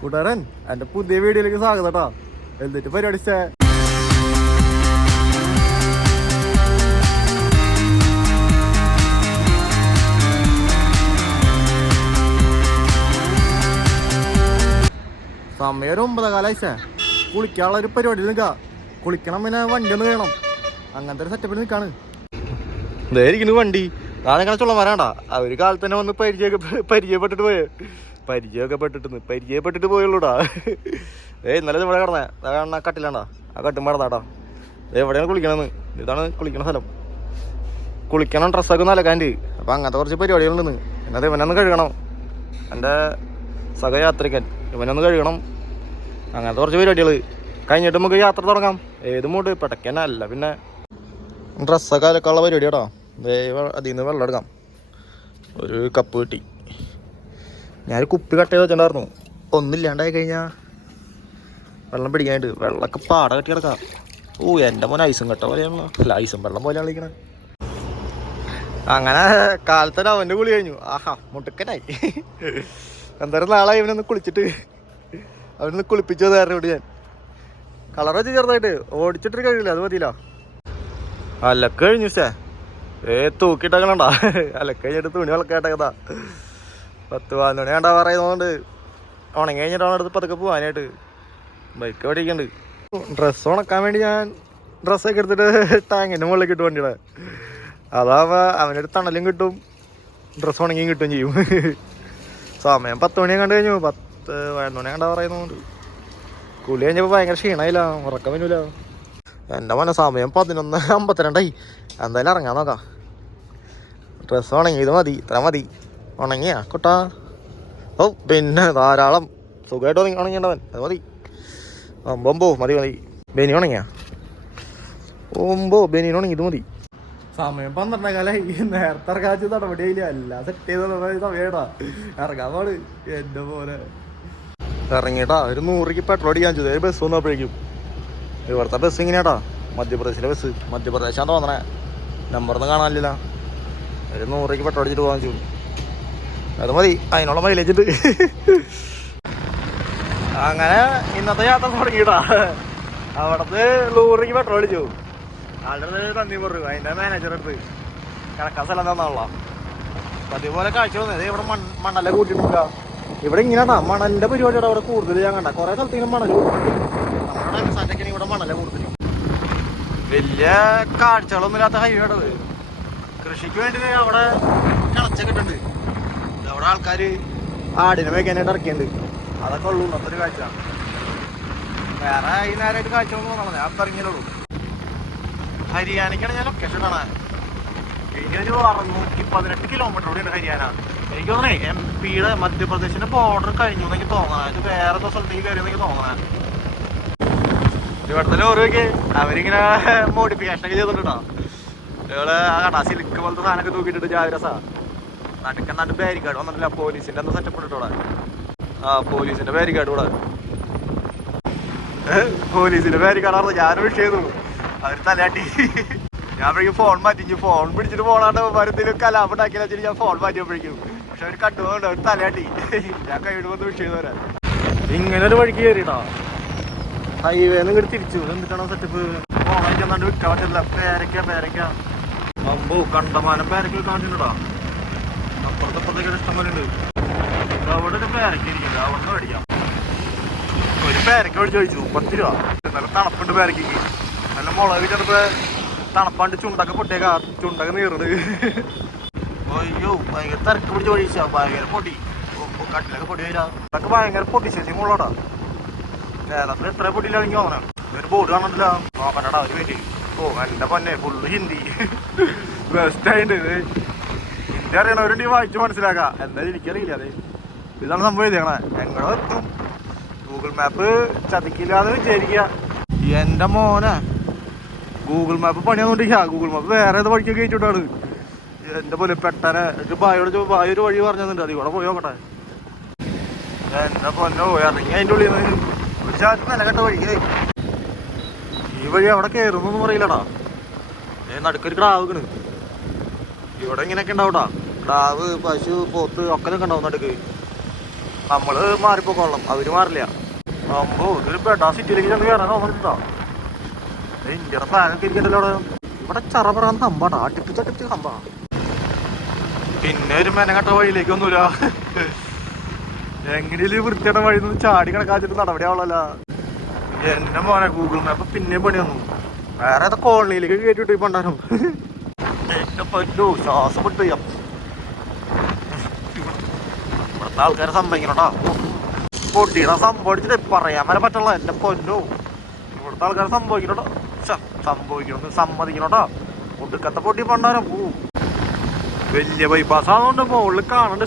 കൂട്ടുകാരൻ എന്റെ പുതിയ വീഡിയോയിലേക്ക് സ്വാഗതം കേട്ടോ എന്നിട്ട് പരിപാടി. സമയം ഒരു ഒമ്പതാം കാലാഴ്ച കുളിക്കാനുള്ള ഒരു പരിപാടി നിൽക്കുക കുളിക്കണം പിന്നെ വണ്ടി ഒന്ന് വേണം അങ്ങനത്തെ ഒരു സെറ്റപ്പിൽ നിൽക്കാണ്. ഇതായിരിക്കുന്നു വണ്ടി. നാളെ കളിച്ചുള്ള വരാണ്ട അവർ കാലത്ത് തന്നെ വന്ന് പരിചയ പരിചയപ്പെട്ടിട്ട് പോയേ. പരിചയമൊക്കെ പെട്ടിട്ട് പരിചയപ്പെട്ടിട്ട് പോയുള്ളൂടാ. ഏയ് ഇന്നലെ ഇവിടെ കിടന്നേ. കാണുന്ന കട്ടിലാണ്ടാ ആ കട്ടും കിടന്നാട്ടാ എവിടെയാണ് കുളിക്കണമെന്ന് ഇതാണ് കുളിക്കണ സ്ഥലം. കുളിക്കണം ഡ്രസ്സൊക്കെ ഒന്ന് അലക്കാന്റെ അപ്പം അങ്ങനത്തെ കുറച്ച് പരിപാടികളുണ്ടെന്ന് എന്നത് ഇവനൊന്ന് കഴുകണം. എന്റെ സഹയാത്രികൻ ഇവനൊന്ന് കഴുകണം. അങ്ങനത്തെ കുറച്ച് പരിപാടികൾ കഴിഞ്ഞിട്ട് നമുക്ക് യാത്ര തുടങ്ങാം. ഏത് മൂട് പെട്ടക്കനല്ല പിന്നെ. ഡ്രസ്സൊക്കെ അലക്കാനുള്ള പരിപാടി കേട്ടോ. അതിൽ നിന്ന് വെള്ളം എടുക്കാം. ഒരു കപ്പ് കിട്ടി. ഞാനൊരു കുപ്പി കട്ട് ചെയ്ത് വെച്ചിട്ടുണ്ടായിരുന്നു. ഒന്നില്ലാണ്ടായി കഴിഞ്ഞാൽ വെള്ളം പിടിക്കാനായിട്ട് വെള്ളമൊക്കെ പാട കെട്ടി കിടക്കാം. ഓ എന്റെ മോൻ ഐസും കട്ട പോലെയാണല്ലോ. അല്ല ഐസും വെള്ളം പോലെയാണ് കളിക്കണേ. അങ്ങനെ കാലത്തന്നെ അവന്റെ കുളി കഴിഞ്ഞു. ആഹാ മുട്ടുക്കനായി. എന്തായാലും നാളെ ഇവനൊന്ന് കുളിച്ചിട്ട്. അവനൊന്ന് കുളിപ്പിച്ചു തരാനോട് ഞാൻ. കളർ വെച്ച് ചെറുതായിട്ട്. ഓടിച്ചിട്ട് കഴിയില്ല അത് മതിയില്ല. അലക്ക് കഴിഞ്ഞു സേ ഏ തൂക്കിട്ടേക്കണണ്ട അലക്ക് കഴിഞ്ഞിട്ട് തുണി വിളക്കേട്ടേക്കതാ പത്ത് പതിനൊന്ന് മണി കണ്ടാ പറയുന്നതുകൊണ്ട് ഉണങ്ങി കഴിഞ്ഞിട്ടാണ് അടുത്ത് പതുക്കെ പോകാനായിട്ട് ബൈക്ക് എവിടെ ഇരിക്കുന്നുണ്ട് ഡ്രസ്സ് ഉണക്കാൻ വേണ്ടി ഞാൻ ഡ്രസ്സൊക്കെ എടുത്തിട്ട് ടാങ്കിന്റെ മുകളിലേക്ക് ഇട്ട് വണ്ടിയുടെ. അതാവുമ്പോ അവനൊരു തണലും കിട്ടും. ഡ്രസ്സ് ഉണങ്ങിയും കിട്ടും ചെയ്യും. സമയം പത്ത് മണി കണ്ടു കഴിഞ്ഞു. പത്ത് പതിനൊന്ന് മണി കണ്ടാ പറയുന്നുണ്ട് കുളി കഴിഞ്ഞപ്പോൾ ഭയങ്കര ക്ഷീണമായില്ല ഉറക്കം വരില്ല എന്റെ മോനെ സമയം പതിനൊന്ന് അമ്പത്തിരണ്ടായി. എന്തായാലും ഇറങ്ങാൻ നോക്കാം. ഡ്രസ്സ് ഉണങ്ങി ഇത് മതി. ഇത്ര മതി. ഉണങ്ങിയാ കുട്ടാ ഓ പിന്നെ ധാരാളം സുഖമായിട്ട് ഉണങ്ങി ഉണങ്ങിയവൻ അത് മതി. ഒമ്പോ മതി മതി. ബനി ഉണങ്ങിയ? ഒമ്പോ ബനി ഉണങ്ങി ഇത് മതി. സമയം പന്ത്രണ്ടേ കാലായി നേരത്തെ ഇറക്കാച്ച് നടപടിയില്ല അല്ല സെറ്റ് ചെയ്ത സമയടാ. ഇറങ്ങാൻ പാട്. എന്റെ പോലെ. ഇറങ്ങിട്ടാ ഒരു നൂറിക്ക് പെട്രോൾ അടിക്കാൻ ചെയ്തു ഒരു ബസ് വന്നപ്പോഴേക്കും. ഇവിടുത്തെ ബസ് ഇങ്ങനെയാട്ടാ മധ്യപ്രദേശിലെ ബസ് മധ്യപ്രദേശാന്ന് തോന്നണേ. നമ്പറൊന്നും കാണാനില്ല ഒരു നൂറിക്ക് പെട്രോൾ അടിച്ചിട്ട് പോകാൻ ചെയ്തു അത് മതി. അതിനുള്ള ഉണ്ട്. അങ്ങനെ ഇന്നത്തെ യാത്ര തുടങ്ങിയിട്ടാ. അവിടത്തെ ലൂറിക്ക് പെട്രോൾ അടിച്ചു. ആളുടെ തന്നി പറഞ്ഞു. അതിന്റെ മാനേജർ അടുത്ത്. കിടക്കാൻ സ്ഥലം തന്നുള്ള അതേപോലെ കാഴ്ച വന്നത് ഇവിടെ മണ്ണ് മണ്ണല്ല കൂട്ടിയിട്ടില്ല ഇവിടെ ഇങ്ങനെയാണ് മണലിന്റെ പരിപാടിയാണ് അവിടെ കൂടുതൽ ഞാൻ കണ്ട. കുറെ സ്ഥലത്തേക്കും മണൽ സ്ഥലത്തേക്കാണ് ഇവിടെ മണല കൂടുതൽ വലിയ കാഴ്ചകളൊന്നും ഇല്ലാത്ത ഹൈവേ കൃഷിക്ക് വേണ്ടി അവിടെ കിളച്ചൊക്കെ ഇട്ടുണ്ട് അവിടെ ആൾക്കാര് ആടിനെ വെക്കാനായിട്ട് ഇറക്കിയിട്ടുണ്ട് അതൊക്കെ ഉള്ളൂ ഇന്നത്തെ ഒരു കാഴ്ച. വേറെ ഈ നേരമായിട്ട് കാഴ്ച തോന്നണം ഞാൻ ഇറങ്ങിയുള്ളൂ ഹരിയാനയ്ക്കാണ് ഞാൻ ലൊക്കേഷൻ കാണാൻ. ഒരു അറുന്നൂറ്റി പതിനെട്ട് കിലോമീറ്റർ കൂടിയാണ് ഹരിയാന. എനിക്ക് തോന്നണേ എം പിയുടെ മധ്യപ്രദേശിന്റെ ബോർഡർ കഴിഞ്ഞു എന്നെനിക്ക് തോന്നണം. അത് വേറെ സ്ഥലത്തേക്ക് കയറിയെന്നെനിക്ക് എനിക്ക് തോന്നണേ. ഇവിടുത്തെ ലോറിയൊക്കെ അവരിങ്ങനെ മോഡിഫിക്കേഷൻ ഒക്കെ ചെയ്തിട്ടുണ്ടോ? ഇവൾ ആ കടാ സിലിക്ക് പോലത്തെ സാധനമൊക്കെ തൂക്കിയിട്ടിട്ട് ജാഗ്രസ നടുക്ക നടു ബാരിക്കാട് വന്നിട്ടില്ല. പോലീസിന്റെ അന്ന് സെറ്റപ്പ് ഇട്ടോടെ ആ പോലീസിന്റെ ബാരിക്കാട് കൂടെ പോലീസിന്റെ ബാരിക്കാടാണ് ഞാൻ വിഷ് ചെയ്തു. അവർ തലയാട്ടി. ഞാൻ അപ്പോഴേക്കും ഫോൺ മാറ്റി. ഫോൺ പിടിച്ചിട്ട് പോണാണ്ട് മരുന്നിലും കലാപ് ഉണ്ടാക്കിയില്ല വെച്ചിട്ട് ഞാൻ ഫോൺ മാറ്റിയപ്പോഴേക്കും. പക്ഷെ അവർ കണ്ടുപോകണ്ട അവർ തലയാട്ടി. ഞാൻ കൈവിടുമ്പോൾ വന്ന് വിഷയം വരാൻ ഇങ്ങനെ ഒരു വഴിക്ക് കയറിയിട്ടാ ഹൈവേ ഇങ്ങോട്ട് തിരിച്ചു. എന്തിട്ടാണോ സെറ്റപ്പ് ഫോണായിട്ട് വിട്ടാ വിൽക്കാൻ പറ്റില്ല പേരക്ക പേരക്ക. അമ്പോ കണ്ടമാനം പേരക്ക കാണിച്ചിട്ടുണ്ടോ അപ്പുറത്തെ അപ്പുറത്തേക്ക് ഇഷ്ടം പോലെ ഉണ്ട്. അവിടെ ഒരു പേരക്ക അവിടെ നിന്ന് മേടിക്കാം. ഒരു പേരക്ക മേടിച്ച് ചോദിച്ചു പത്ത് രൂപ. നല്ല തണുപ്പുണ്ട് പേരക്കയ്ക്ക് നല്ല മുളക് ചിലപ്പോ തണുപ്പാണ്ട് ചുണ്ടൊക്കെ പൊട്ടിയേക്കാ. ചുണ്ടൊക്കെ നീറുന്നത്. അയ്യോ ഭയങ്കര തിരക്ക് പിടിച്ച് ഒഴിച്ചാ. ഭയങ്കര പൊടി. കട്ടിലൊക്കെ പൊടി വരാ. അതൊക്കെ ഭയങ്കര പൊട്ടി ശേഷി മുള്ളടാ കേരളത്തിൽ എത്ര പൊടിയിലാണെങ്കിൽ തോന്നണം. ഒരു ബോർഡ് കാണണ്ടല്ലോ നോക്കണ്ടടാ ഒരു പേര് ഓ എന്റെ പൊന്നെ. ഫുള്ള് ഹിന്ദി. ബെസ്റ്റ് ആയിട്ട് ഇത് ഒരു ടീം വായിച്ചു മനസ്സിലാക്കാം. എന്തായാലും എനിക്കറിയില്ല അതെ. ഇതാണ് സംഭവം ചെയ്യണേ എങ്ങനെ എത്തും. ഗൂഗിൾ മാപ്പ് വിചാരിക്കുക. എന്റെ മോനെ. ഗൂഗിൾ മാപ്പ് പണിയാന്നോണ്ടിരിക്കുക ഗൂഗിൾ മാപ്പ് വേറെ ഏത് വഴിക്കൊക്കെ കയറ്റിവിട്ടാണ് എന്റെ പോലെ പെട്ടനെ എനിക്ക് ബായോട് ബായ ഒരു വഴി പറഞ്ഞിട്ടുണ്ട്. അത് ഇവിടെ പോയി നോക്കട്ടെ. എന്റെ പൊന്നോ ഇറങ്ങി അതിന്റെ ഉള്ളിൽ നിന്ന്. ഒരു ചാറ്റ് നിലകെട്ട വഴി ഏയ്. ഈ വഴി അവിടെ കയറുന്നൊന്നും അറിയില്ലടാ. ഏ നടുക്കൊരു ക്രാവ് ഇവിടെ ഇങ്ങനെയൊക്കെ ഉണ്ടാവട്ടാ. ക്ടാവ് പശു പോത്ത് ഒക്കെ നിൽക്കണ്ടാവും നടുക്ക്. നമ്മൾ മാറിപ്പോക്കോളാം അവർ മാറില്ല. അമ്പോ ഇതൊരു ബെഡാ സിറ്റിയിലേക്ക് ചെന്ന് കയറാൻ തോന്നുന്നുണ്ടോ ഇന്ത്യയുടെ ഫ്ലാഗൊക്കെ ഇവിടെ ചറ പറയാൻ തമ്പാടാ അടിപ്പിച്ച് അടിപ്പിച്ച് തമ്പാ പിന്നെ ഒരു മെനങ്ങട്ട വഴിയിലേക്ക് ഒന്നുമില്ല. എങ്ങനെയും വൃത്തിയുടെ വഴി നിന്ന് ചാടി കണക്കാച്ചിട്ട് നടപടി ആവണല്ല എന്റെ മോനെ ഗൂഗിൾ മാപ്പ് പിന്നെ പണി വന്നു വേറെ കോളനിയിലേക്ക് കയറ്റിട്ട് ഇപ്പൊ ഉണ്ടായിരുന്നു എന്റെ പറ്റൂ ശ്വാസം വിട്ട് ചെയ്യാം ഇവിടുത്തെ ആൾക്കാരെ സംഭവിക്കണോട്ടാ പൊട്ടിയുടെ സംഭവിച്ചിട്ട് പറയാൻ വരെ പറ്റുള്ള. എന്റെ പൊന്നു ഇവിടുത്തെ ആൾക്കാരെ സംഭവിക്കണോട്ടോ? ശ്ശെ, സംഭവിക്കണമെന്ന് സമ്മതിക്കണോട്ടോ? ഒടുക്കത്തെ പൊടി പണ്ടാരം. പോ വലിയ ബൈപ്പാസ് ആയതുകൊണ്ട് മുകളിൽ കാണണ്ട്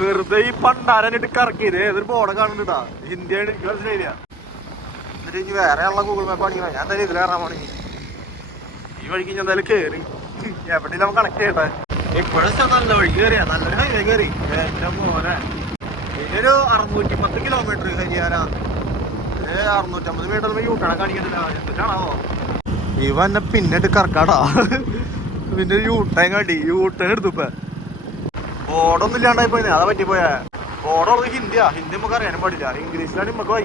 വെറുതെ ഈ പണ്ടാരനിട്ട് കറക്കിയത്. ഏതൊരു ബോർഡ് കാണുന്നുണ്ടാ ഹിന്ദിയാണ് എനിക്ക് മനസ്സിലായില്ല എന്നിട്ട് ഇനി വേറെ ഉള്ള ഗൂഗിൾ മാപ്പ് ഞാൻ തന്നെ ഇതിൽ ഈ വഴിക്ക് ഞാൻ എന്തായാലും കയറി എവിടെ നമുക്ക് കണക്ട് ചെയ്യട്ടെ എന്റെ മോനെ. ഇവ എന്നെ പിന്നിട്ട് കറക്കാടാ. പിന്നെ യൂട്ടേൻ കാട്ടി. യൂട്ടേൻ എടുത്തുപ്പ ബോർഡൊന്നും ഇല്ലാണ്ടായി പോയി. അതാ പറ്റിപ്പോയ ബോർഡുള്ളത് ഹിന്ദിയാ. ഹിന്ദി നമുക്ക് അറിയാനും പാടില്ല. ഇംഗ്ലീഷിലാണ് നമുക്ക്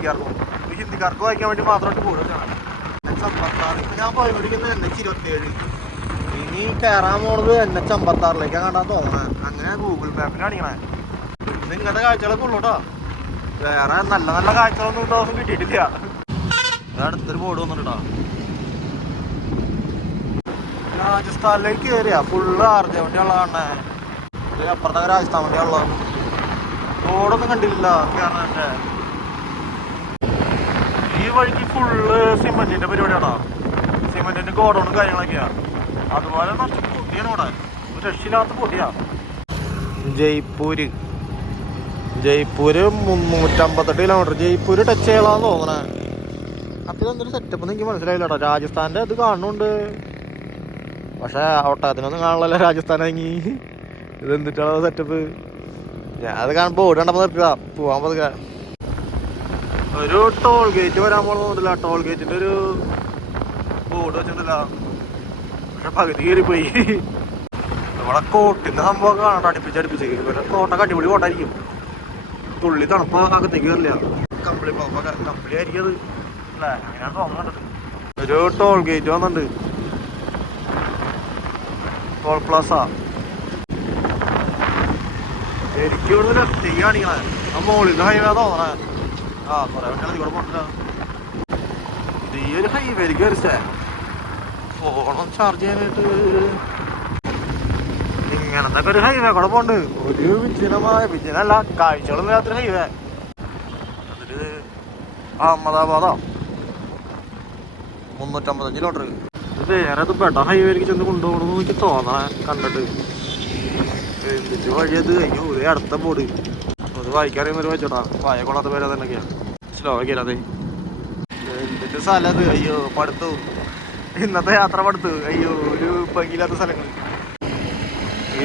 ഇത് ഹിന്ദിക്കാർക്ക് വായിക്കാൻ വേണ്ടി മാത്രമായിട്ട് കൂടുതലാണ് ഞാൻ പോയി പഠിക്കുന്നത് എൻ എച്ച് ഇരുപത്തിയേഴ്. ഇനി കയറാൻ പോണത് എൻ എച്ച് കണ്ടാ തോന്നണേ. അങ്ങനെ ഗൂഗിൾ മാപ്പിൽ അടിക്കണേ ഇന്ന് ഇങ്ങനത്തെ കാഴ്ചകളൊക്കെ ഉള്ളൂ കേട്ടോ വേറെ നല്ല നല്ല കാഴ്ചകളൊന്നും ഇട്ടോ ദിവസം കിട്ടിയിട്ടില്ല. അടുത്തൊരു ബോർഡ് വന്നിട്ടോ രാജസ്ഥാനിലേക്ക് കയറിയ ഫുള്ള് ആർജ വണ്ടി ഉള്ള ഉള്ളതാണ് അപ്പുറത്തെ രാജസ്ഥാൻ വണ്ടി ഉള്ള റോഡൊന്നും കണ്ടില്ല കേരളന്റെ ഈ വഴിക്ക് ഫുള്ള് സിമെന്റിന്റെ പരിപാടിയാണോ സിമെന്റിന്റെ ഗോഡൗണും കാര്യങ്ങളൊക്കെയാ. അതുപോലെ കുറച്ച് പൊട്ടിയാണ് ഇവിടെ. ഒരു രക്ഷയില്ലാത്ത പൊട്ടിയാ ജയ്പൂര്. ജയ്പൂര് മുന്നൂറ്റമ്പത്തെട്ട് കിലോമീറ്റർ ജയ്പൂര് ടച്ച് ചെയ്യലാന്ന് തോന്നണേ. അപ്പൊ എന്തൊരു സെറ്റപ്പ് എനിക്ക് മനസ്സിലായില്ല കേട്ടോ രാജസ്ഥാന്റെ ഇത് കാണുന്നുണ്ട് പക്ഷെ ഒട്ടകത്തിനൊന്നും രാജസ്ഥാൻ അങ്ങി ഇത് എന്തിട്ടാണ് സെറ്റപ്പ് ഞാൻ അത് കാണുമ്പോൾ കണ്ടപ്പോ നിർത്തിയതാ. പോവാൻ പതുക്കെ. ഒരു ടോൾ ഗേറ്റ് വരാൻ പോകുന്നില്ല ടോൾ ഗേറ്റിന്റെ ഒരു ബോർഡ് വെച്ചിട്ടില്ല പകുതി കയറിപ്പോയി. ഇവിടെ കോട്ടിന്റെ സംഭവം കാണാൻ അടുപ്പിച്ച് അടുപ്പിച്ച്. ഇവരെ കോട്ടൊക്കെ അടിപൊളി കോട്ടായിരിക്കും. തുള്ളി തണുപ്പ് അകത്തേക്ക് കയറില്ല കമ്പിളി കമ്പിളി ആയിരിക്കും അങ്ങനെയാണ് തോന്നുന്നുണ്ട് ഒരു ടോൾ ഗേറ്റ് വന്നിട്ടുണ്ട്. ടോൾ പ്ലാസ എനിക്ക് ഇവിടെ ലെഫ്റ്റേക്ക് ആ മോളിൽ ഹൈവേ തോന്നണേ. ആ കൊറേ ഇവിടെ പോകണ്ട ഈ ഒരു ഹൈവേയിലേക്ക് കയറിച്ചേ ഫോണും ചാർജ് ചെയ്യാനായിട്ട് ഇങ്ങനത്തെ ഒരു ഹൈവേ കൂടെ പോണ്ട്. ഒരു വിജനമായ വിജനല്ല കാഴ്ചകളൊന്നും യാത്ര ഹൈവേ അതിൽ അഹമ്മദാബാദാ. മുന്നൂറ്റമ്പത് കിലോമീറ്റർ ഇത് വേറെ അത് പെട്ട ഹൈവേയിലേക്ക് ചെന്ന് കൊണ്ടുപോകണമെന്ന് എനിക്ക് തോന്നാ കണ്ടിട്ട്. എന്നിട്ട് വഴി അത് ഒരു അടുത്ത ബോർഡ് അത് വായിക്കാറിയുന്നൊരു വെച്ചോട്ടാ വായ കൊള്ളാത്ത പേര് തന്നെയൊക്കെയാ സ്ലോ ആക്കിയാലേ എന്നിട്ട് സ്ഥലം അയ്യോ പടുത്തു. ഇന്നത്തെ യാത്ര പടുത്തു. അയ്യോ ഒരു ഭംഗിയില്ലാത്ത സ്ഥലങ്ങൾ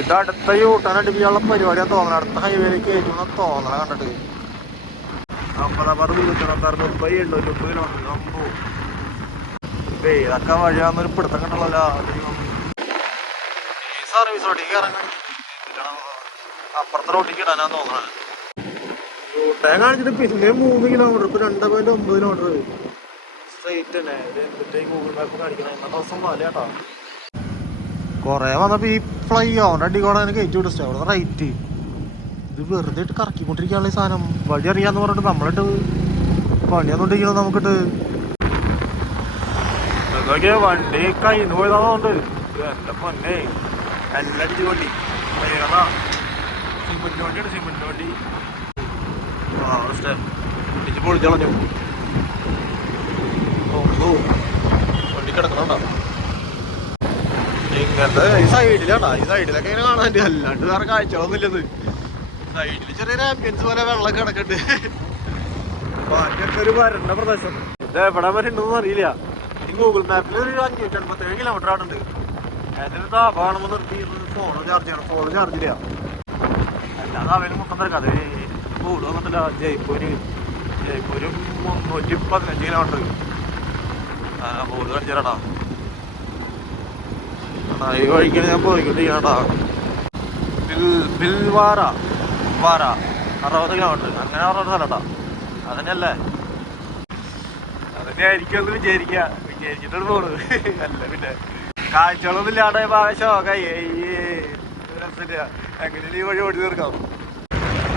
ഇത് അടുത്ത യൂട്ടൺ അടിപ്പിക്കാനുള്ള പരിപാടിയാ തോന്നണം. അടുത്ത ഹൈവേയിലേക്ക് കയറ്റുന്ന തോന്നണ കണ്ടിട്ട്. ഇതൊക്കെ വഴിയാന്നൊരു പിടുത്തം കണ്ടല്ലോ ഈ അപ്പുറത്തെ റോഡിലേക്ക് ഇടാനാ തോന്നണേ. കാണിച്ചിട്ട് പിന്നെ മൂന്ന് കിലോമീറ്റർ ഇപ്പൊ രണ്ട് പോയിന്റ് ഒമ്പത് കിലോമീറ്റർ സ്ട്രൈറ്റ് തന്നെ ഇത് എന്നിട്ട് ഗൂഗിൾ മാപ്പ് കാണിക്കണം ഇന്നത്തെ ദിവസം പോലെ കേട്ടോ. കൊറേ വന്നപ്പോ ഈ ഫ്ലൈ ഓവറിന്റെ അടി കൂടെ എനിക്ക് കയറ്റി വിടിച്ചു അവിടെ റൈറ്റ് ഇത് വെറുതെ ഇട്ട് കറക്കിക്കൊണ്ടിരിക്കാനുള്ള സാധനം. വഴി അറിയാന്ന് പറഞ്ഞിട്ട് നമ്മളിട്ട് പണിയൊന്നുണ്ടിരിക്കണം നമുക്കിട്ട്. വണ്ടി കയ്യിൽ പോയതാണോണ്ട് എന്റെ പൊന്നെ. എല്ലാം അടിച്ച് വണ്ടി സിമെന്റ് വണ്ടിയാണ് സിമെന്റ് വണ്ടി. ആ പൊളിച്ചളഞ്ഞു. ഈ ഈ സൈഡിലൊക്കെ അല്ലാണ്ട് പോലെ വെള്ളം ഒരു പ്രദേശം. അറിയില്ല. ഗൂഗിൾ മാപ്പിൽ ഒരു അഞ്ഞൂറ്റി എൺപത്തേഴ് കിലോമീറ്റർ ആണുണ്ട് അതിന് താപാണെന്ന് നിർത്തി ഫോൺ ചാർജ് ചെയ്യണം. ഫോൺ ചാർജ് ചെയ്യാം അല്ലാതെ അവന് മൊത്തം തിരക്കാം. അത് ബോർഡ് വന്നിട്ടില്ല. ജയ്പൂര് ജയ്പൂര് മുന്നൂറ്റി പതിനഞ്ച് കിലോമീറ്റർ ബോർഡ് ഈ വഴിക്കാണ് ഞാൻ പോയിക്കൊണ്ടിരിക്കണടാ. ബിൽ ബിൽവാറ വാറ അറുപത് കിലോമീറ്റർ അങ്ങനെ പറഞ്ഞ സ്ഥലട്ടാ അതന്നെയല്ലേ? അതന്നെ ആയിരിക്കും ഒന്ന് വിചാരിക്കുക വിചാരിച്ചിട്ടാണ് പോണത്. അല്ല പിന്നെ കാഴ്ചകളൊന്നും ഇല്ലാതെ എങ്ങനെ ഈ വഴി ഓടി തീർക്കാം.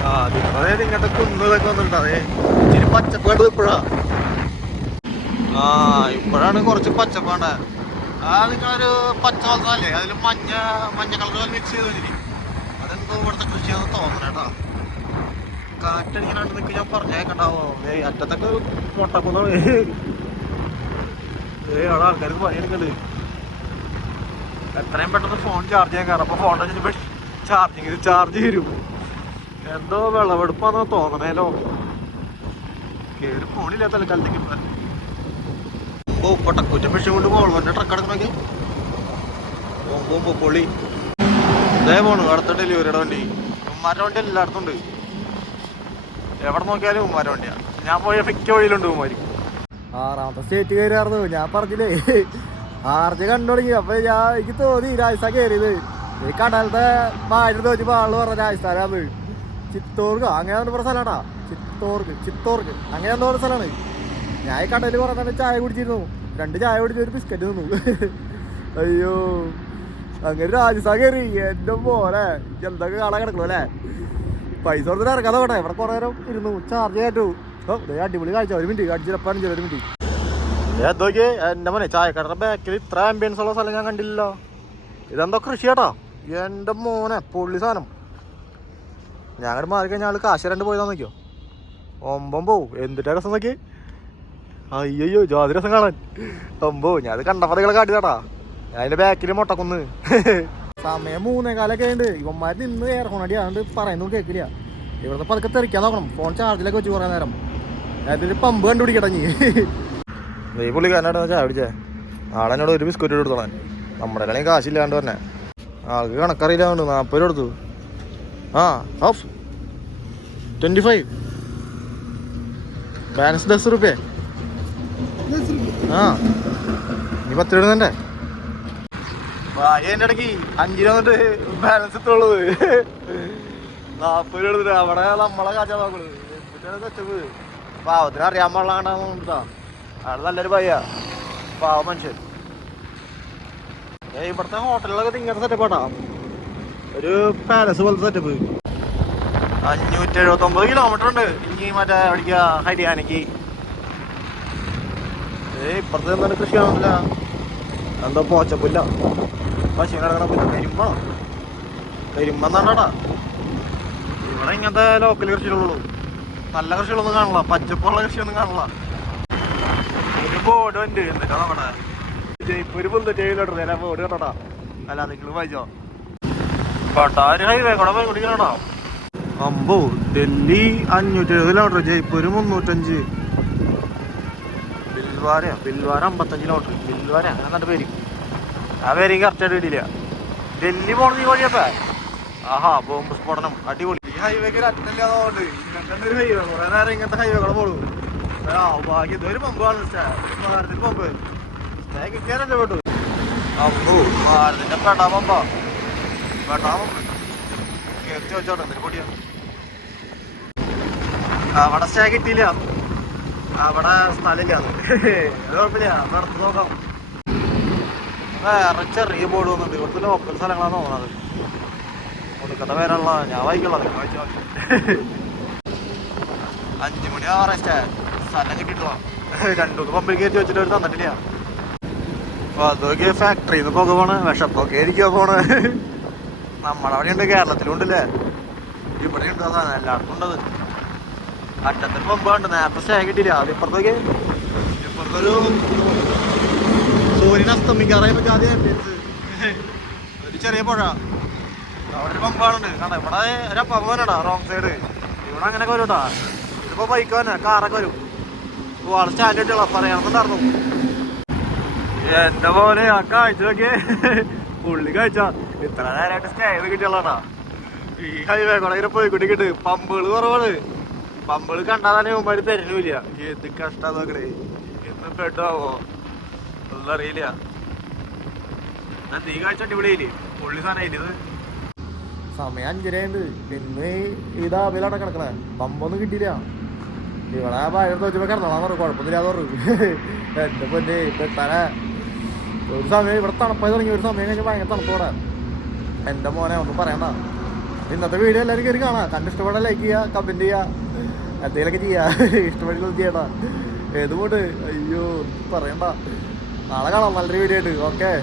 ആ അതെ നിങ്ങളുടെ കുന്നതൊക്കെ വന്നിട്ടുണ്ട്? അതെ ഇച്ചിരി പച്ചപ്പാട് ഇപ്പോഴാ. ആ ഇപ്പോഴാണ് കുറച്ച് പച്ചപ്പാണ് ആ നിങ്ങളൊരു പച്ച അതിൽ മഞ്ഞ മഞ്ഞ കളർ മിക്സ് ചെയ്ത് വെച്ചിരിക്കും അതെന്തോ ഇവിടുത്തെ കൃഷിയാണെന്ന് തോന്നണം കേട്ടോ കാറ്റടിക്കാനായിട്ട് നിൽക്കുക ഞാൻ പറഞ്ഞേക്കണ്ടാവോ? ഏയ് അറ്റത്തൊക്കെ പൊട്ടക്കുന്ന ഏയ് അവിടെ ആൾക്കാർക്ക് പണിയെടുക്കണ്ട് എത്രയും പെട്ടെന്ന് ഫോൺ ചാർജ് ചെയ്യാൻ കാരണം. അപ്പൊ ഫോൺ ചാർജിങ് ചാർജ് ചെയ്യും എന്തോ വിളവെടുപ്പാന്നോ തോന്നണേലോ. കേറി ഫോണില്ലാത്ത തൽക്കാലത്തേക്ക് ഓ പൊട്ടക്കുറ്റം പക്ഷെ കൊണ്ട് വോൾവോന്റെ ട്രക്ക് അടക്കണമെങ്കിൽ പൊളി. ഇതേ പോണു അടുത്ത ഡെലിവറിയുടെ വണ്ടി ഉമ്മാരുടെ വണ്ടി എല്ലായിടത്തും ഉണ്ട് എവിടെ നോക്കിയാലും ഉമ്മാരുടെ വണ്ടിയാണ് ഞാൻ പോയ ഫിക്ക വഴിയിലുണ്ട് ഉമ്മാരി. ആറാമത്തെ സ്റ്റേറ്റ് കയറിയായിരുന്നു ഞാൻ പറഞ്ഞില്ലേ. ആർജ് കണ്ടു തുടങ്ങി. അപ്പൊ ഞാൻ എനിക്ക് തോന്നി രാജസ്ഥാൻ കയറിയത്. ഈ കടലത്തെ വാഴ വെച്ച് പാൾ പറഞ്ഞ രാജസ്ഥാനാണ്. ചിത്തോർഗ് അങ്ങനെ പറഞ്ഞ സ്ഥലമാടാ ചിത്തോർഗ് ചിത്തോർഗ് അങ്ങനെ പറഞ്ഞ സ്ഥലമാണ്. ഞാൻ കടയിൽ കുറെ നേരം ചായ കുടിച്ചിരുന്നു. രണ്ട് ചായ കുടിച്ച് ഒരു ബിസ്ക്കറ്റ് തിന്നു. അയ്യോ. അങ്ങനെ രാജസ്ഥാൻ കയറി എന്റെ പോലെ എന്തൊക്കെ കാണാൻ കിടക്കണു അല്ലേ? പൈസ കൊടുത്തിട്ട് ഇറക്കാതെ വേട്ടെ ഇവിടെ കുറെ നേരം ഇരുന്നു. ചാർജ് കയറ്റു ഓ അടിപൊളി കാഴ്ച. ഒരു മിനിറ്റ് അടിച്ചിട്ട് പതിനഞ്ച് ഒരു മിനിറ്റ് ഏതൊക്കെ എന്റെ മോനെ ചായക്കടയുടെ ബാക്കിൽ ഇത്ര ആംബിയൻസ് ഉള്ള സ്ഥലം ഞാൻ കണ്ടില്ലല്ലോ. ഇതെന്തോ കൃഷി കേട്ടോ. എന്റെ മോനെ പൊള്ളി സാധനം. ഞാൻ അങ്ങോട്ട് മാറി കഴിഞ്ഞാൽ കാശ് രണ്ട് പോയതാന്നൊക്കെയോ നോക്കിയോ? ഒമ്പം പോവും. എന്തിട്ടാ രസം നോക്കി അയ്യോ ജാതി രസം കാണാൻ. അമ്പോ ഞാൻ അത് കണ്ടപ്പതികളെ കാട്ടിയതാടാ. ഞാൻ അതിന്റെ ബാക്കിൽ മുട്ടക്കൊന്ന്. സമയം മൂന്നേ കാലൊക്കെ ഉണ്ട് ഇവന്മാർ നിന്ന് ഇറങ്ങണടി അതുകൊണ്ട് പറയുന്നു കേൾക്കില്ല ഇവിടുന്ന് പതുക്കെ തെറിക്കാൻ നോക്കണം. ഫോൺ ചാർജിലൊക്കെ വെച്ച് കുറേ നേരം. അതിൽ പമ്പ് കണ്ടുപിടിക്കട്ടെ നീ നീ പുള്ളിക്കാരനായിട്ട് ചായ പിടിച്ചേ ആളെന്നോട് ഒരു ബിസ്ക്കറ്റ് എടുത്തോളാൻ നമ്മുടെ കടയിൽ കാശില്ലാണ്ട് തന്നെ ആൾക്ക് കണക്കറിയില്ലാണ്ട് നാൽപ്പത് രൂപ കൊടുത്തു. ആ ഓഫ് ട്വന്റി ഫൈവ് ബാലൻസ് ദസ് റുപ്യ. ആ. നീ പത്ത് തന്നെ എന്റെ ഇടയ്ക്ക് അഞ്ച് രൂപ വന്നിട്ട് ബാലൻസ് എത്തുള്ളത് നാപ്പത് എടുത്തിട്ട് അവിടെ നമ്മളെ കാച്ചാ എന്നിട്ടാണ് തെറ്റത് പാവത്തിന് അറിയാൻ പാടില്ലാണ്ടാ ആൾ നല്ലൊരു പയ്യ. പാവ മനുഷ്യൻ. ഇവിടുത്തെ ഹോട്ടലിലൊക്കെ ഇങ്ങനത്തെ സെറ്റപ്പാട്ടാ. ഒരു പാലസ് പോലത്തെ സെറ്റപ്പ് അഞ്ഞൂറ്റി എഴുപത്തി ഒമ്പത് കിലോമീറ്റർ ഉണ്ട്. ഇനി മറ്റേ അവിടേക്ക് ഹരിയാനക്ക് ഏയ് എന്താണ് കൃഷി ആവുന്നില്ല എന്തോ പോച്ചപ്പില്ല. പശുവിനെ കിടക്കണ പിന്നെ കരിമ്പാണോ? ഇവിടെ ഇങ്ങനത്തെ ലോക്കൽ കൃഷികളുള്ളൂ. നല്ല കൃഷികളൊന്നും കാണില്ല. പച്ചപ്പുള്ള കൃഷിയൊന്നും കാണില്ല. ഒരു ബോർഡ് ഉണ്ട്. എന്നിട്ടാ നമ്മുടെ? ജയ്പൂര് കിലോമീറ്റർ നേരെ ബോർഡ് കേട്ടോടാ അല്ല നിങ്ങൾ വായിച്ചോ? പട്ടാര് ഹൈവേ കൂടെ പോയി കുടിക്കണോടാ? അമ്പോ ഡൽഹി അഞ്ഞൂറ്റി എഴുപത് കിലോമീറ്റർ ജയ്പൂര് മുന്നൂറ്റഞ്ച്. ബിൽവാര ബിൽവാര അമ്പത്തഞ്ച് കിലോമീറ്റർ ബിൽവാര അങ്ങനെ നല്ല പേര്. ആ പേര് കറക്റ്റായിട്ട് കിട്ടിയില്ല. ഡൽഹി പോണത് ഈ വഴിയപ്പേ ആഹാ ബോംബ് സ്ഫോടനം. അടിപൊളി. ഈ ഹൈവേക്ക് ഹൈവേ കുറെ നേരം ഇങ്ങനത്തെ ഹൈവേകളെ പോളൂ ഭാഗ്യം. ഇതൊരു പമ്പാണ് ഭാരതിൽ പമ്പ് കിട്ടിയാലല്ലേ പെട്ടു അമ്പു ഭാരതിന്റെ പെടാ പമ്പാ പെടാ പമ്പ് കേറി ചോദിച്ചോട്ടെ എന്തൊരു പൊടിയാ. അവിടെ സ്റ്റേ കിട്ടിയില്ല. അവിടെ സ്ഥലമില്ല. കുഴപ്പമില്ല. അവിടെ അടുത്ത് നോക്കാം. വേറെ ചെറിയ ബോർഡ് വന്നിട്ട് ഇവിടുത്തെ ലോക്കൽ സ്ഥലങ്ങളാണ് തോന്നുന്നത്. കൊടുക്കട്ടെ പേരുള്ള ഞാൻ വായിക്കുള്ള. വായിച്ചാൽ അഞ്ചു മണി ആറ് സ്ഥലം കിട്ടിട്ടോ രണ്ടു പമ്പിൽ കയറ്റി വെച്ചിട്ട് അവർ തന്നിട്ടില്ല. അപ്പൊ അതൊക്കെ ഫാക്ടറിയിൽ നിന്ന് പുക പോണ്. വിഷപ്പൊക്കെ ആയിരിക്കും പോണ്. നമ്മളവിടെ ഉണ്ട്. കേരളത്തിലുണ്ടല്ലേ ഇവിടെ ഉണ്ട് അതാണ്. എല്ലായിടത്തും ഉണ്ടത്. അറ്റത്തൊരു പമ്പ് ഉണ്ട് നേരത്തെ സ്റ്റേ കിട്ടിയില്ല. അത് ഇപ്പുറത്തേക്ക്. സൂര്യൻ അസ്തമിക്കാറായി ചെറിയ പുഴ. അവിടെ ഒരു പമ്പാണുണ്ട് കണ്ട? ഇവിടെ ഒരു അപ്പം റോങ് സൈഡ് ഇവിടെ അങ്ങനെ വരും കേട്ടാ ഇതിപ്പോ ബൈക്ക് വന്നെ. കാറൊക്കെ വരും. വളരെ സ്റ്റാൻഡ് ഇട്ടുള്ള പറയണമെന്നുണ്ടായിരുന്നു എന്റെ പോലെ ആ കാഴ്ച നോക്കി പുള്ളി കാഴ്ച. ഇത്ര നേരമായിട്ട് സ്റ്റേ ചെയ്ത് കിട്ടിയുള്ളതാ. ഈ ഹൈവേ കൂടെ ഇങ്ങനെ പോയിക്കൊണ്ടിരിക്കട്ട് പമ്പുകൾ കുറവാണ്. പമ്പുകൾ കണ്ടാൽ മുമ്പാട് തരുന്നില്ല എന്ത് കഷ്ടാ നോക്കണേ? എന്ന് പെട്ടാവോ ഒന്നും അറിയില്ല. നീ കാഴ്ച അടിപൊളിയില്ലേ പുള്ളി സാധനം ഇത്? സമയം അഞ്ചരയുണ്ട് ഇന്ന് ഈ ദാബിലാണ് കിടക്കണേ. പമ്പൊന്നും കിട്ടിയില്ല. ഇവിടെ പഴയടുത്ത് വെച്ചപ്പോ കിടന്നോളാൻ പറഞ്ഞു. കുഴപ്പമൊന്നുമില്ലാതെ പറഞ്ഞു. എന്റെ പൊന്നെ എത്താനാ? ഒരു സമയം ഇവിടെ തണുപ്പായി തുടങ്ങി. ഒരു സമയം കഴിഞ്ഞാൽ ഭയങ്കര തണുപ്പോടെ എന്റെ മോനെ ഒന്നും പറയണ്ട. ഇന്നത്തെ വീഡിയോ എല്ലാവരും കയറി കാണാം. കണ്ടിഷ്ടപ്പെടാൻ ലൈക്ക് ചെയ്യുക കമന്റ് ചെയ്യുക. എന്തെങ്കിലുമൊക്കെ ചെയ്യാ. ഇഷ്ടപ്പെട്ടില്ല ചെയ്യണ്ട. ഏത് പോട്ട് അയ്യോ പറയണ്ട. നാളെ കാണാം. നല്ലൊരു വീഡിയോ ആയിട്ട്. ഓക്കെ